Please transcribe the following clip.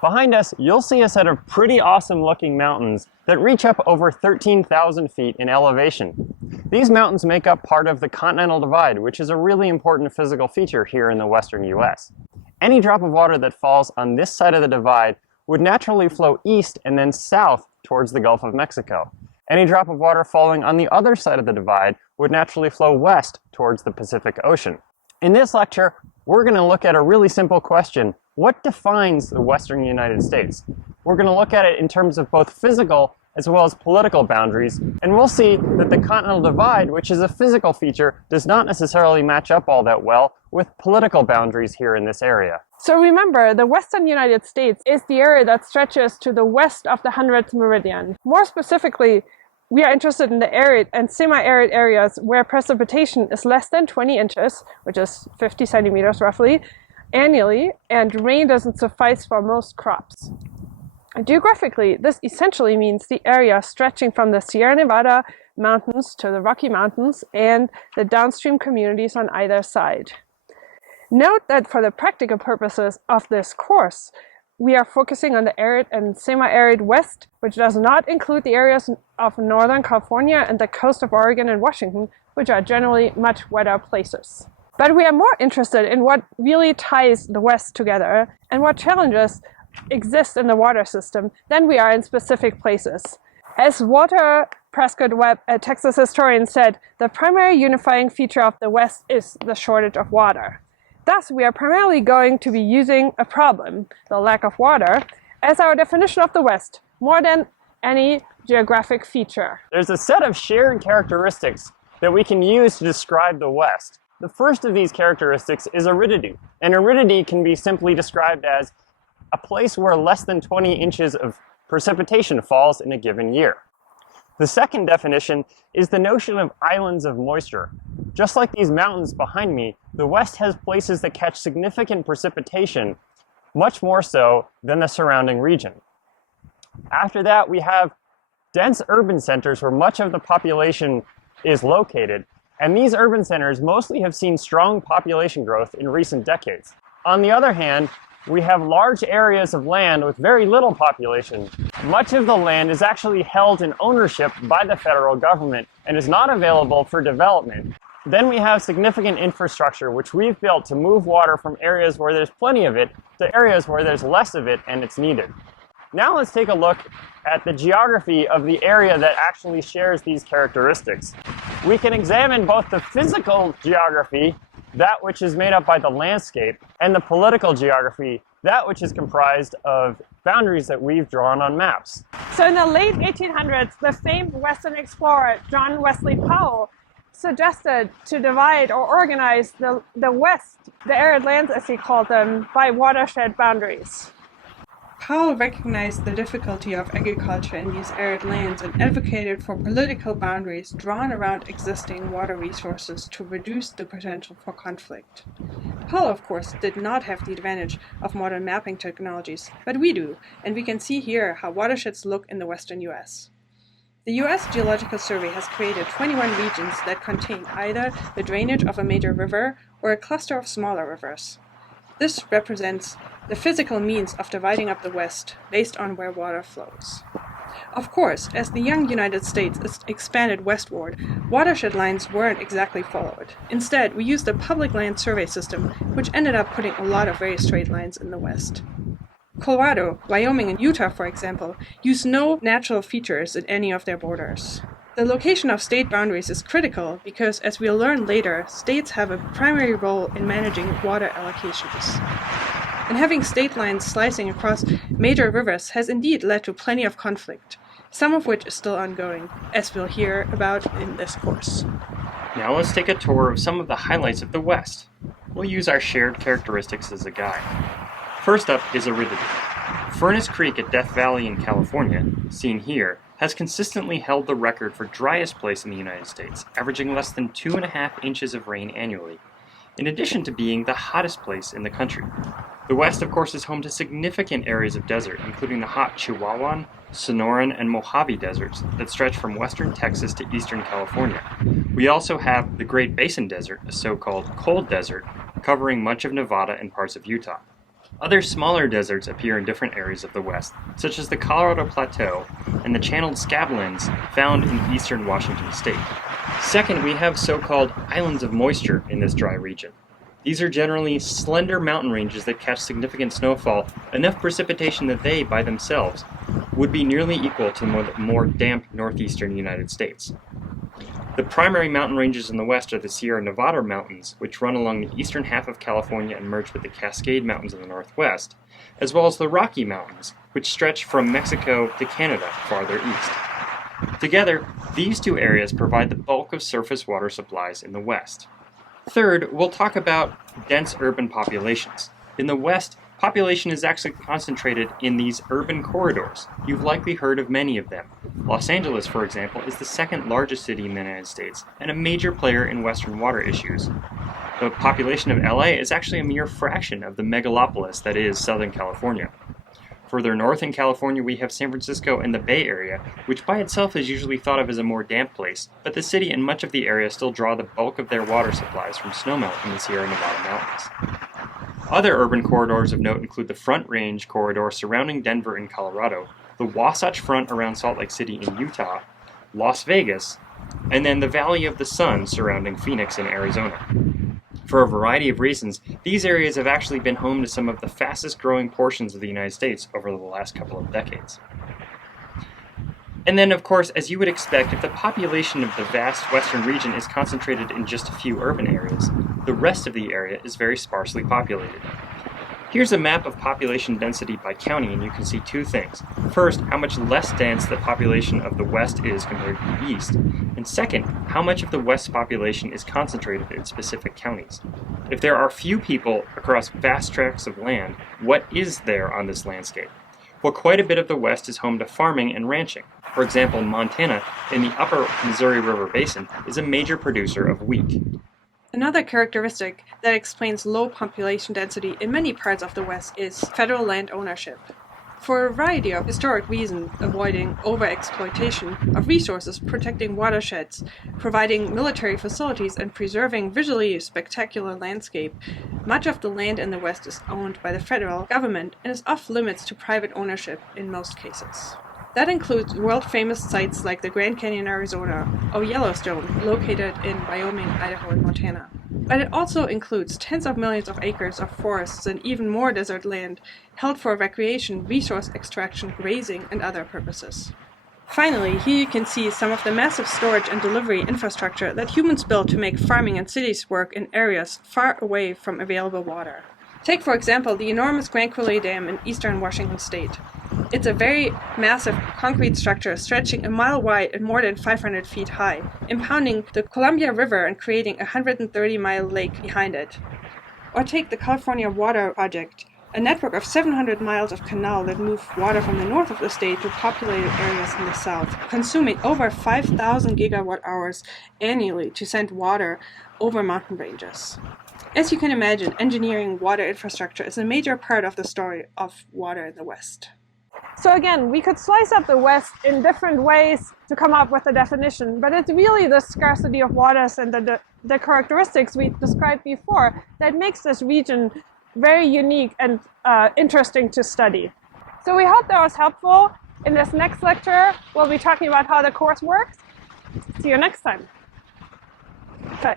Behind us, you'll see a set of pretty awesome looking mountains that reach up over 13,000 feet in elevation. These mountains make up part of the Continental Divide, which is a really important physical feature here in the western US. Any drop of water that falls on this side of the divide would naturally flow east and then south towards the Gulf of Mexico. Any drop of water falling on the other side of the divide would naturally flow west towards the Pacific Ocean. In this lecture, we're going to look at a really simple question. What defines the western United States? We're going to look at it in terms of both physical as well as political boundaries, and we'll see that the Continental Divide, which is a physical feature, does not necessarily match up all that well with political boundaries here in this area. So remember, the western United States is the area that stretches to the west of the 100th meridian. More specifically, we are interested in the arid and semi-arid areas where precipitation is less than 20 inches, which is 50 centimeters roughly, annually, and rain doesn't suffice for most crops. Geographically, this essentially means the area stretching from the Sierra Nevada mountains to the Rocky Mountains and the downstream communities on either side. Note that for the practical purposes of this course, we are focusing on the arid and semi-arid west, which does not include the areas of Northern California and the coast of Oregon and Washington, which are generally much wetter places. But we are more interested in what really ties the West together and what challenges exist in the water system than we are in specific places. As Walter Prescott Webb, a Texas historian, said, the primary unifying feature of the West is the shortage of water. Thus, we are primarily going to be using a problem, the lack of water, as our definition of the West, more than any geographic feature. There's a set of shared characteristics that we can use to describe the West. The first of these characteristics is aridity, and aridity can be simply described as a place where less than 20 inches of precipitation falls in a given year. The second definition is the notion of islands of moisture. Just like these mountains behind me, the West has places that catch significant precipitation, much more so than the surrounding region. After that, we have dense urban centers where much of the population is located, and these urban centers mostly have seen strong population growth in recent decades. On the other hand, we have large areas of land with very little population. Much of the land is actually held in ownership by the federal government and is not available for development. Then we have significant infrastructure, which we've built to move water from areas where there's plenty of it to areas where there's less of it and it's needed. Now let's take a look at the geography of the area that actually shares these characteristics. We can examine both the physical geography, that which is made up by the landscape, and the political geography, that which is comprised of boundaries that we've drawn on maps. So in the late 1800s, the famed Western explorer John Wesley Powell suggested to divide or organize the West, the arid lands as he called them, by watershed boundaries. Powell recognized the difficulty of agriculture in these arid lands and advocated for political boundaries drawn around existing water resources to reduce the potential for conflict. Powell, of course, did not have the advantage of modern mapping technologies, but we do, and we can see here how watersheds look in the western US. The US Geological Survey has created 21 regions that contain either the drainage of a major river or a cluster of smaller rivers. This represents the physical means of dividing up the West based on where water flows. Of course, as the young United States expanded westward, watershed lines weren't exactly followed. Instead, we used a public land survey system, which ended up putting a lot of very straight lines in the West. Colorado, Wyoming, and Utah, for example, use no natural features at any of their borders. The location of state boundaries is critical because, as we'll learn later, states have a primary role in managing water allocations. And having state lines slicing across major rivers has indeed led to plenty of conflict, some of which is still ongoing, as we'll hear about in this course. Now let's take a tour of some of the highlights of the West. We'll use our shared characteristics as a guide. First up is aridity. Furnace Creek at Death Valley in California, seen here, has consistently held the record for driest place in the United States, averaging less than 2.5 inches of rain annually. in addition to being the hottest place in the country. The West, of course, is home to significant areas of desert, including the hot Chihuahuan, Sonoran, and Mojave deserts that stretch from western Texas to eastern California. We also have the Great Basin Desert, a so-called cold desert, covering much of Nevada and parts of Utah. Other smaller deserts appear in different areas of the West, such as the Colorado Plateau and the channeled scablands found in eastern Washington state. Second, we have so-called islands of moisture in this dry region. These are generally slender mountain ranges that catch significant snowfall, enough precipitation that they, by themselves, would be nearly equal to the more damp northeastern United States. The primary mountain ranges in the west are the Sierra Nevada mountains, which run along the eastern half of California and merge with the Cascade Mountains in the northwest, as well as the Rocky Mountains, which stretch from Mexico to Canada farther east. Together, these two areas provide the bulk of surface water supplies in the west. Third, we'll talk about dense urban populations. In the West, population is actually concentrated in these urban corridors. You've likely heard of many of them. Los Angeles, for example, is the second largest city in the United States and a major player in Western water issues. The population of LA is actually a mere fraction of the megalopolis that is Southern California. Further north in California, we have San Francisco and the Bay Area, which by itself is usually thought of as a more damp place, but the city and much of the area still draw the bulk of their water supplies from snowmelt in the Sierra Nevada mountains. Other urban corridors of note include the Front Range corridor surrounding Denver in Colorado, the Wasatch Front around Salt Lake City in Utah, Las Vegas, and then the Valley of the Sun surrounding Phoenix in Arizona. For a variety of reasons, these areas have actually been home to some of the fastest growing portions of the United States over the last couple of decades. And then, of course, as you would expect, if the population of the vast western region is concentrated in just a few urban areas, the rest of the area is very sparsely populated. Here's a map of population density by county, and you can see two things. First, how much less dense the population of the West is compared to the East, and second, how much of the West's population is concentrated in specific counties. If there are few people across vast tracts of land, what is there on this landscape? Well, quite a bit of the West is home to farming and ranching. For example, Montana, in the upper Missouri River Basin, is a major producer of wheat. Another characteristic that explains low population density in many parts of the West is federal land ownership. For a variety of historic reasons, avoiding overexploitation of resources, protecting watersheds, providing military facilities, and preserving visually spectacular landscape, much of the land in the West is owned by the federal government and is off limits to private ownership in most cases. That includes world-famous sites like the Grand Canyon, Arizona, or Yellowstone, located in Wyoming, Idaho, and Montana. But it also includes tens of millions of acres of forests and even more desert land held for recreation, resource extraction, grazing, and other purposes. Finally, here you can see some of the massive storage and delivery infrastructure that humans built to make farming and cities work in areas far away from available water. Take, for example, the enormous Grand Coulee Dam in eastern Washington state. It's a very massive concrete structure stretching a mile wide and more than 500 feet high, impounding the Columbia River and creating a 130-mile lake behind it. Or take the California Water Project, a network of 700 miles of canal that move water from the north of the state to populated areas in the south, consuming over 5,000 gigawatt hours annually to send water over mountain ranges. As you can imagine, engineering water infrastructure is a major part of the story of water in the West. So again, we could slice up the West in different ways to come up with a definition, but it's really the scarcity of waters and the characteristics we described before that makes this region very unique and interesting to study. So we hope that was helpful. In this next lecture, we'll be talking about how the course works. See you next time. Bye.